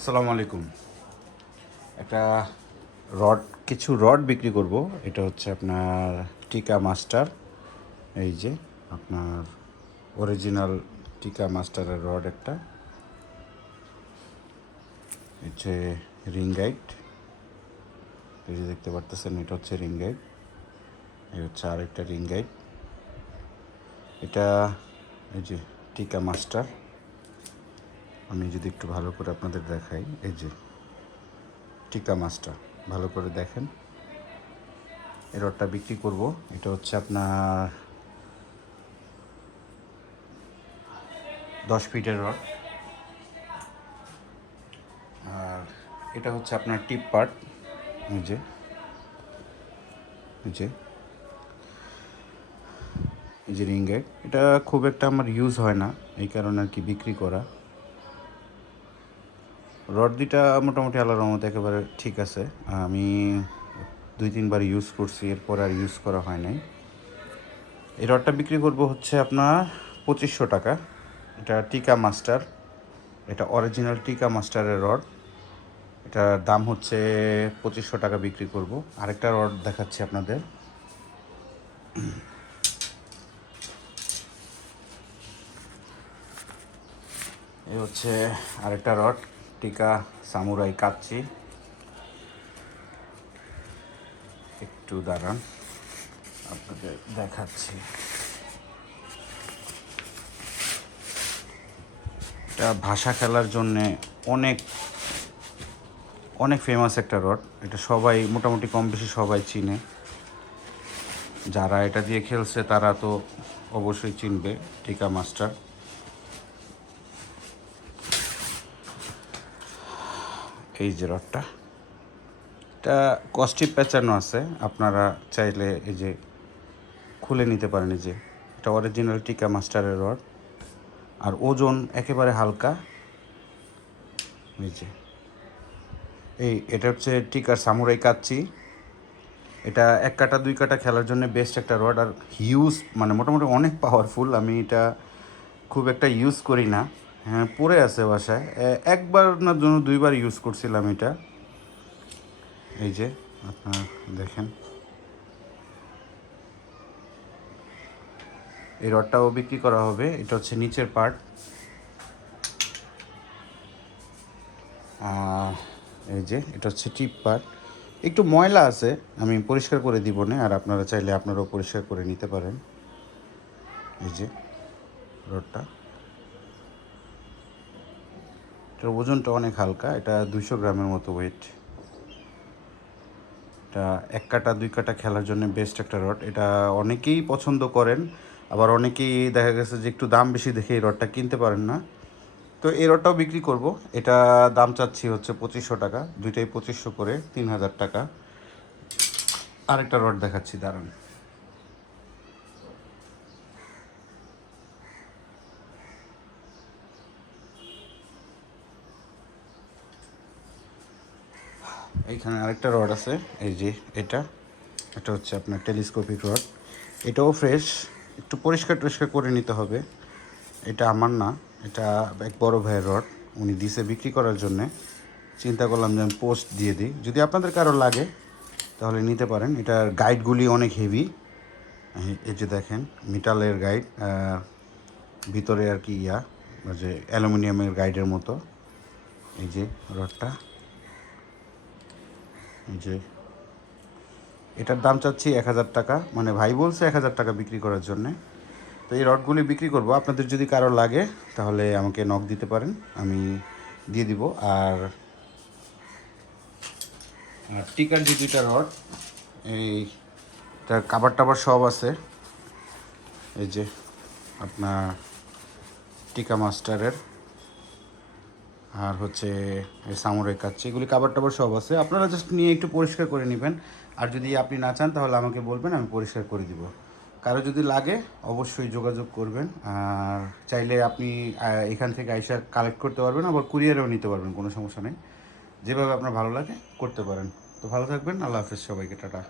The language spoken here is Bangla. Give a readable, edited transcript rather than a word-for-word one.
আসসালামু আলাইকুম। একটা রড কিছু রড বিক্রি করব। এটা হচ্ছে আপনার টিকা মাস্টার। এই যে আপনার অরিজিনাল টিকা মাস্টারের রড একটা। হচ্ছে রিং গাইড। এই যে দেখতে পারতেছেন, এটা হচ্ছে রিং গাইড। এই হচ্ছে আরেকটা রিং গাইড। এটা এই যে টিকা মাস্টার। আমি যদি একটু ভালো করে আপনাদের দেখাই, এই যে টিকা মাস্টার, ভালো করে দেখেন। এই রডটা বিক্রি করব। এটা হচ্ছে আপনার 10 ফিটের রড। আর এটা হচ্ছে আপনার টিপ পার্ট। এই যে এই যে এই যে রিং গাইড। এটা খুব একটা আমার ইউজ হয় না, এই কারণে আর কি বিক্রি করা। রড দুইটা মোটামুটি আল্লাহর রহমতে একেবারে ঠিক আছে। আমি 2-3 বার ইউজ করছি, এরপর আর ইউজ করা হয় নাই। এই রডটা বিক্রি করব হচ্ছে আপনার 2500 টাকা। এটা টিকা মাস্টার, এটা অরিজিনাল টিকা মাস্টারের রড। এটার দাম হচ্ছে 2500 টাকা বিক্রি করব। আরেকটা রড দেখাচ্ছি আপনাদের। এই হচ্ছে আরেকটা রড, টিকা সামুরাই কাচ্চি। একটু দাঁড়ান, আপনাদের দেখাচ্ছি। এটা ভাষা খেলার জন্যে অনেক অনেক ফেমাস একটা রড। এটা সবাই মোটামুটি কম বেশি সবাই চিনে। যারা এটা দিয়ে খেলছে তারা তো অবশ্যই চিনবে টিকা মাস্টার। এই যে রডটা, এটা কস্টিপ পেঁচানো আছে, আপনারা চাইলে এই যে খুলে নিতে পারেন। এই যে এটা অরিজিনাল টিকা মাস্টারের রড, আর ওজন একেবারে হালকা। এই যে এটা হচ্ছে টিকার সামুরাই কাচ্চি। এটা 1 কাটা 2 কাটা খেলার জন্য বেস্ট একটা রড। আর হিউজ, মানে মোটামুটি অনেক পাওয়ারফুল। আমি এটা খুব একটা ইউজ করি না, হ্যাঁ পড়ে আছে বাসায়। একবার না 2বার ইউজ করছিলাম এটা। এই যে আপনারা দেখেন, এই রডটাও বিক্রি করা হবে। এটা হচ্ছে নিচের পার্ট। এই যে এটা হচ্ছে টিপ পার্ট। একটু ময়লা আছে, আমি পরিষ্কার করে দিব না, আর আপনারা চাইলে আপনারাও পরিষ্কার করে নিতে পারেন। এই যে রডটা, এটার ওজনটা অনেক হালকা। এটা 200 গ্রামের মতো ওয়েট। এটা 1 কাটা 2 কাটা খেলার জন্য বেস্ট একটা রড। এটা অনেকেই পছন্দ করেন, আবার অনেকেই দেখা গেছে যে একটু দাম বেশি দেখে এই রডটা কিনতে পারেন না। তো এই রডটাও বিক্রি করব। এটা দাম চাচ্ছি হচ্ছে 2500 টাকা। দুইটাই 2500 করে, 3000 টাকা। আরেকটা রড দেখাচ্ছি, দাঁড়ান। এইখানে আরেকটা রড আছে। এই যে এটা এটা হচ্ছে আপনার টেলিস্কোপিক রড। এটাও ফ্রেশ, একটু পরিষ্কার টরিষ্কার করে নিতে হবে। এটা আমার না, এটা এক বড় ভাইয়ের রড, উনি দিছে বিক্রি করার জন্যে। চিন্তা করলাম যে আমি পোস্ট দিয়ে দিই, যদি আপনাদের কারো লাগে তাহলে নিতে পারেন। এটার গাইডগুলি অনেক হেভি। এই যে দেখেন, মেটালের গাইড, ভিতরে আর কি যে অ্যালুমিনিয়ামের গাইডের মতো। এই যে রডটা, এই যে এটার দাম চাচ্ছি 1000 টাকা। মানে ভাই বলছে 1000 টাকা বিক্রি করার জন্যে। তো এই রডগুলি বিক্রি করব। আপনাদের যদি কারো লাগে তাহলে আমাকে নক দিতে পারেন, আমি দিয়ে দিব। আর টিকার যে 2টা রড, এইটার কাবার টাবার সব আছে। এই যে আপনার টিকা মাস্টারের, আর হচ্ছে সামুরাই কাচ্চি, এগুলি কাবার টাবার সব আছে। আপনারা জাস্ট নিয়ে একটু পরিষ্কার করে নেবেন। আর যদি আপনি না চান তাহলে আমাকে বলবেন, আমি পরিষ্কার করে দিব। কারো যদি লাগে অবশ্যই যোগাযোগ করবেন। আর চাইলে আপনি এখান থেকে আইসা কালেক্ট করতে পারবেন, আবার কুরিয়ারেও নিতে পারবেন, কোনো সমস্যা নেই। যেভাবে আপনার ভালো লাগে করতে পারেন। তো ভালো থাকবেন, আল্লাহ হাফেজ সবাইকে, টাটা।